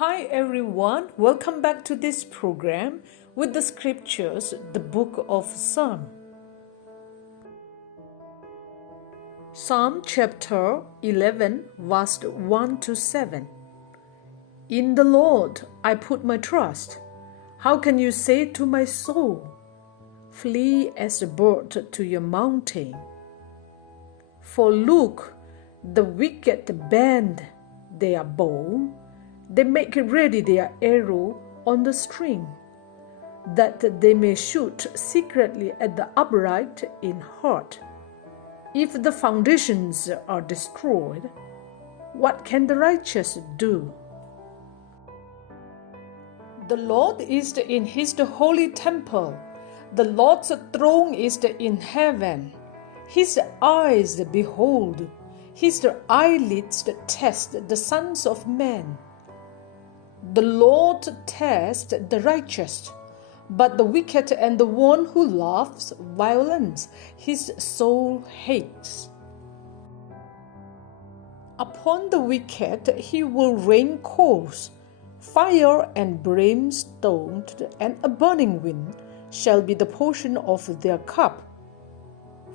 Hi everyone, welcome back to this program with the scriptures, the book of Psalm. Psalm chapter 11, verse 1 to 7. In the Lord I put my trust. How can you say to my soul, flee as a bird to your mountain? For look, the wicked bend their bow, they make ready their arrow on the string, that they may shoot secretly at the upright in heart. If the foundations are destroyed, what can the righteous do? The Lord is in his holy temple. The Lord's throne is in heaven. His eyes behold, his eyelids test the sons of men. The Lord tests the righteous, but the wicked and the one who loves violence, his soul hates. Upon the wicked he will rain coals, fire and brimstone, and a burning wind shall be the portion of their cup.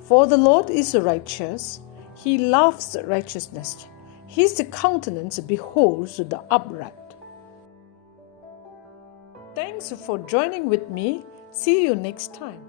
For the Lord is righteous, he loves righteousness, his countenance beholds the upright. Thanks for joining with me. See you next time.